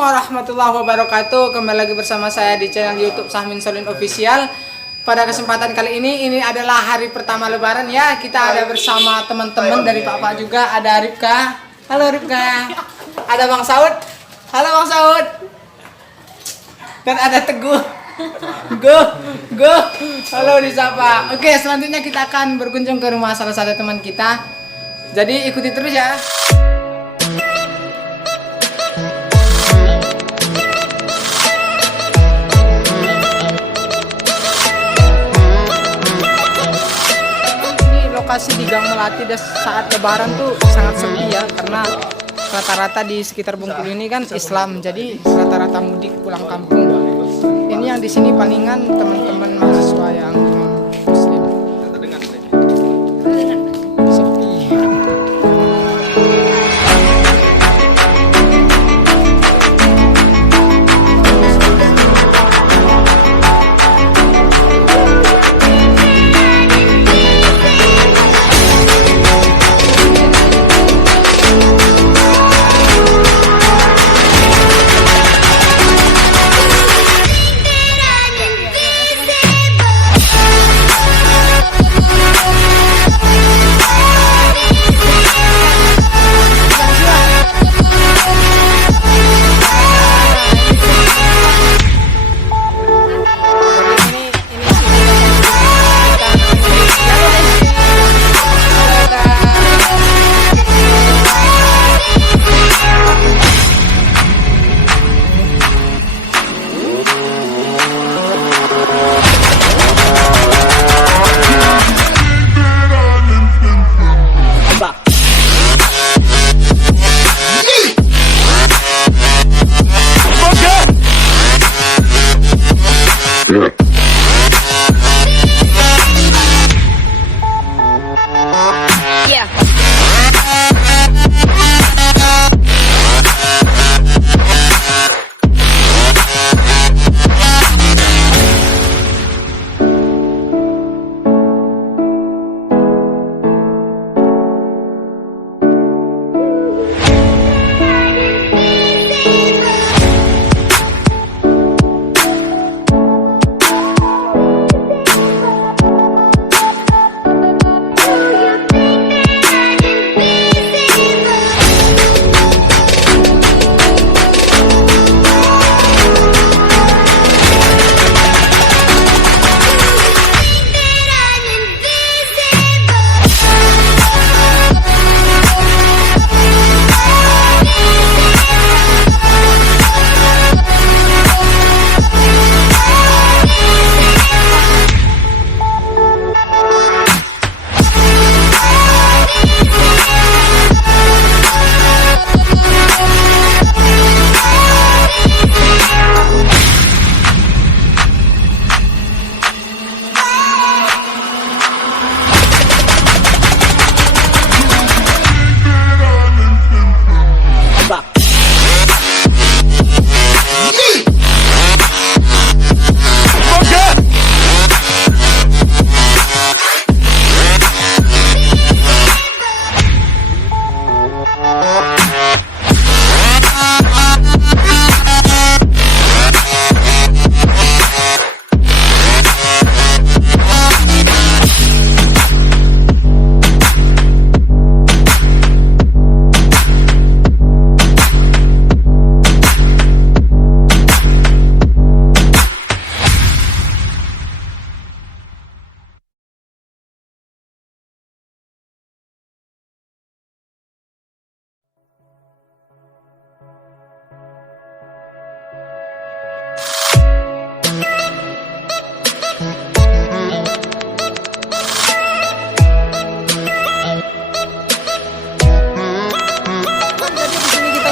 warahmatullahi wabarakatuh. Kembali lagi bersama saya di channel YouTube Sahmin Solin Official. Pada kesempatan kali ini adalah hari pertama Lebaran ya. Kita ada bersama teman-teman dari Pak juga. Ada Ripka. Halo Ripka. Ada Bang Saud. Halo Bang Saud. Dan ada Teguh. Go. Halo disapa. Oke, selanjutnya kita akan berkunjung ke rumah salah satu teman kita. Jadi ikuti terus ya. Lokasi di Gang Melati saat Lebaran tuh sangat sepi ya, karena rata-rata di sekitar Bengkulu ini kan Islam, jadi rata-rata mudik pulang kampung. Ini yang di sini palingan teman-teman mahasiswa yang Muslim. Sepi.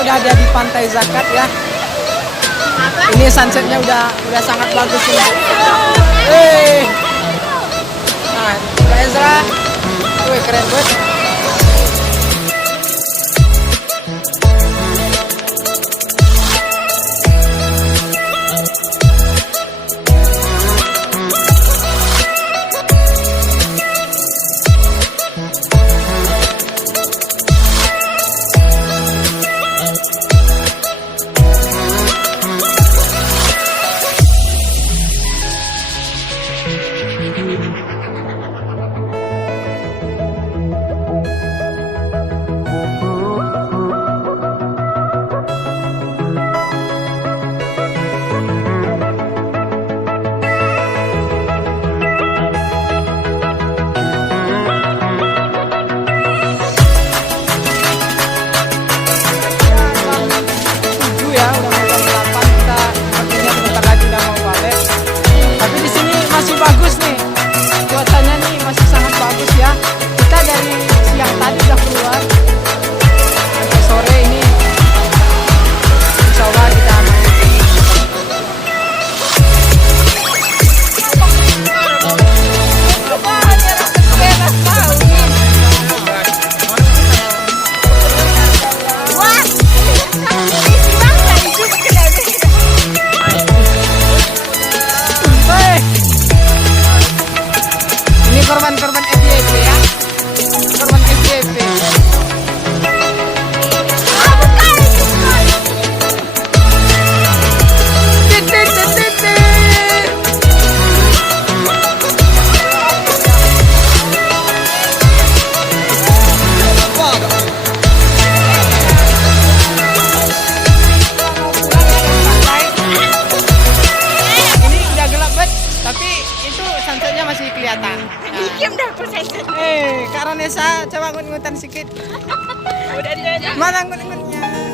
Ada di Pantai Zakat ya. Ini sunsetnya udah sangat bagus ini. Nah, Kak Ezra, keren banget. korban-korban FYP ya. Korban FYP. Sunsetnya masih kelihatan. Diam dah sunset. Kak Ronesa, coba ngut-ngutan sedikit. Udah dia. Mana ngut-ngutnya?